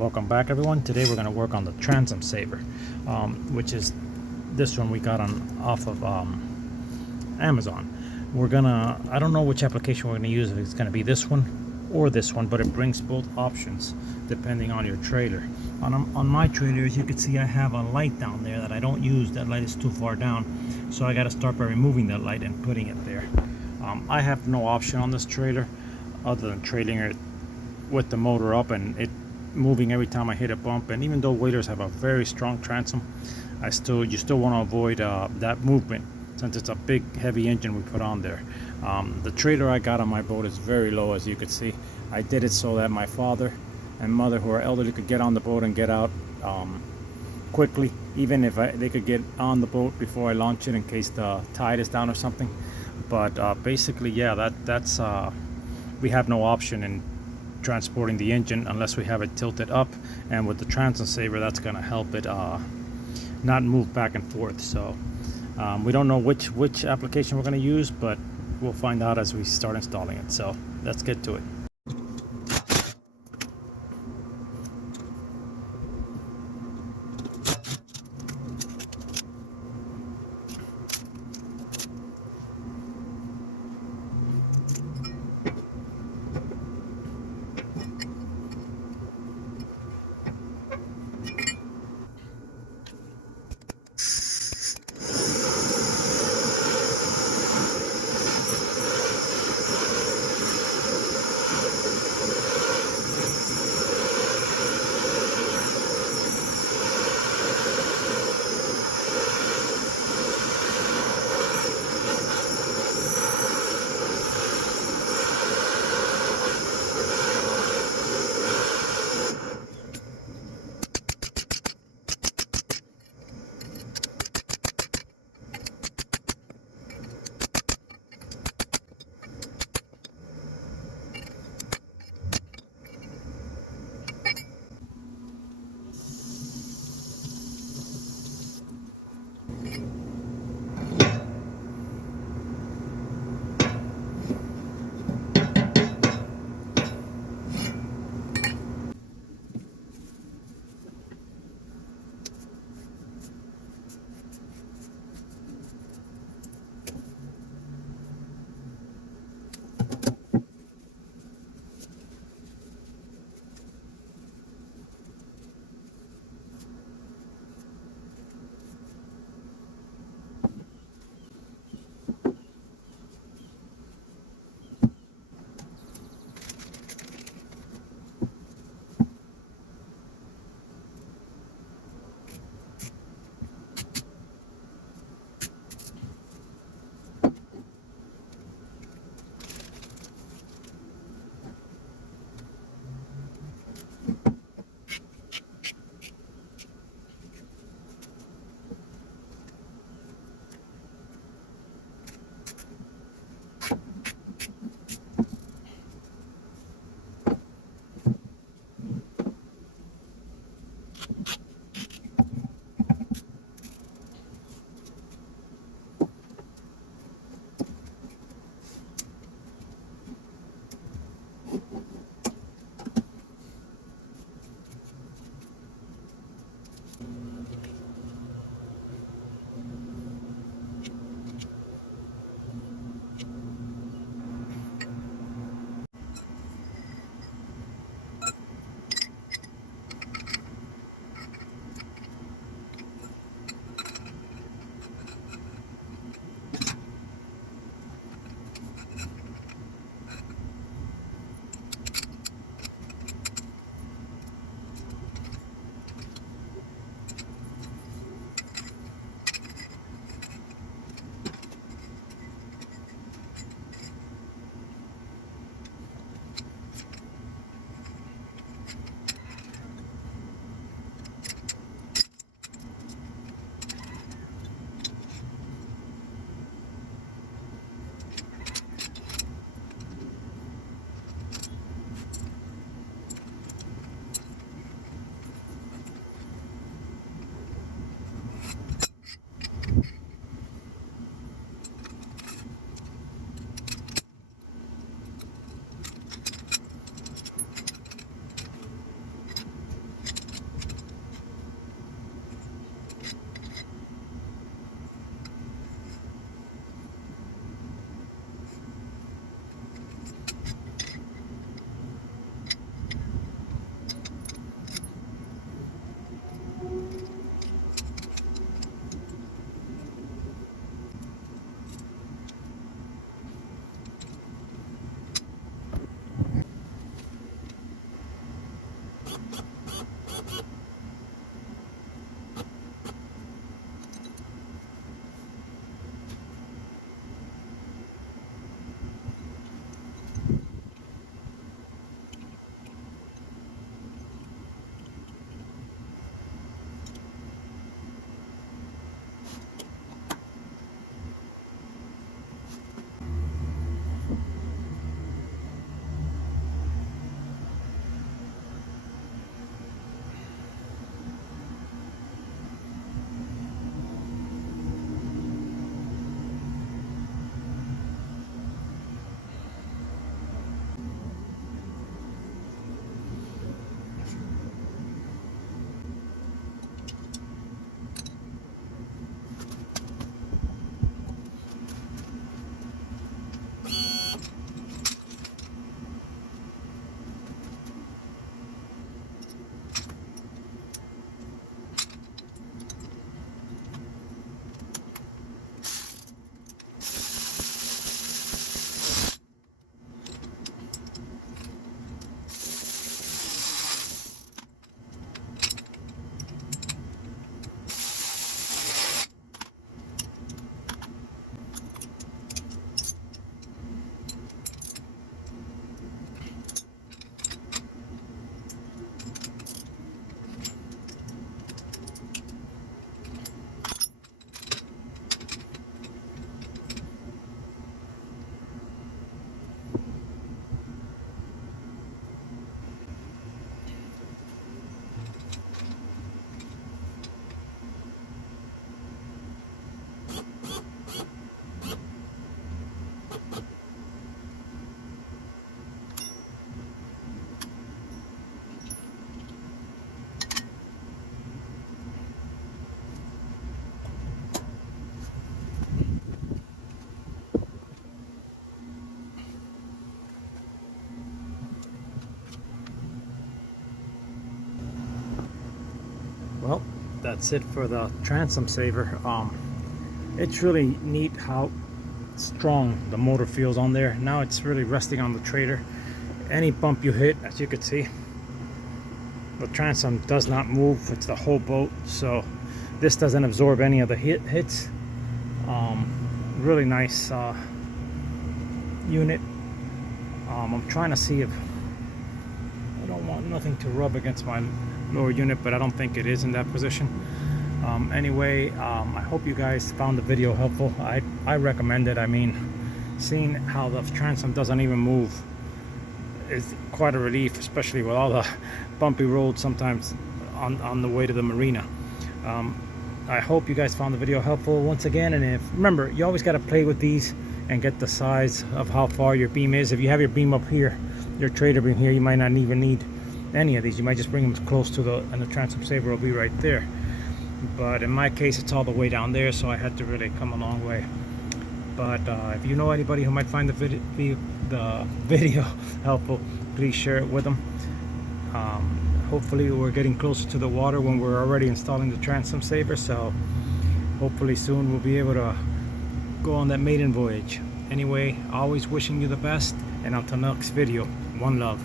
Welcome back, everyone. Today we're going to work on the transom saver, which is this one we got off of Amazon. I don't know which application we're going to use, if it's going to be this one or this one, but it brings both options depending on your trailer. On my trailer, as you can see, I have a light down there that I don't use. That light is too far down, so I got to start by removing that light and putting it there. I have no option on this trailer other than trailing it with the motor up and it moving every time I hit a bump. And even though waders have a very strong transom, you still want to avoid that movement, since it's a big heavy engine we put on there. The trailer I got on my boat is very low, as you can see. I did it so that my father and mother, who are elderly, could get on the boat and get out quickly, even if they could get on the boat before I launch it in case the tide is down or something. But basically, yeah, that's we have no option in transporting the engine unless we have it tilted up, and with the transom saver, that's going to help it not move back and forth. So we don't know which application we're going to use, but we'll find out as we start installing it. So let's get to it. Well, that's it for the transom saver. It's really neat how strong the motor feels on there. Now it's really resting on the trailer. Any bump you hit, as you can see, the transom does not move. It's the whole boat, so this doesn't absorb any of the hits. Really nice unit. I'm trying to see if I don't want nothing to rub against my lower unit, but I don't think it is in that position. Anyway, I hope you guys found the video helpful. I recommend it. I mean, seeing how the transom doesn't even move is quite a relief, especially with all the bumpy roads sometimes on the way to the marina. I hope you guys found the video helpful once again, and if remember, you always got to play with these and get the size of how far your beam is. If you have your beam up here, your trailer beam here, you might not even need any of these. You might just bring them close to and the transom saver will be right there. But in my case, it's all the way down there, so I had to really come a long way. But if you know anybody who might find the video helpful, please share it with them. Hopefully we're getting closer to the water when we're already installing the transom saver, so hopefully soon we'll be able to go on that maiden voyage. Anyway, always wishing you the best, and until next video, one love.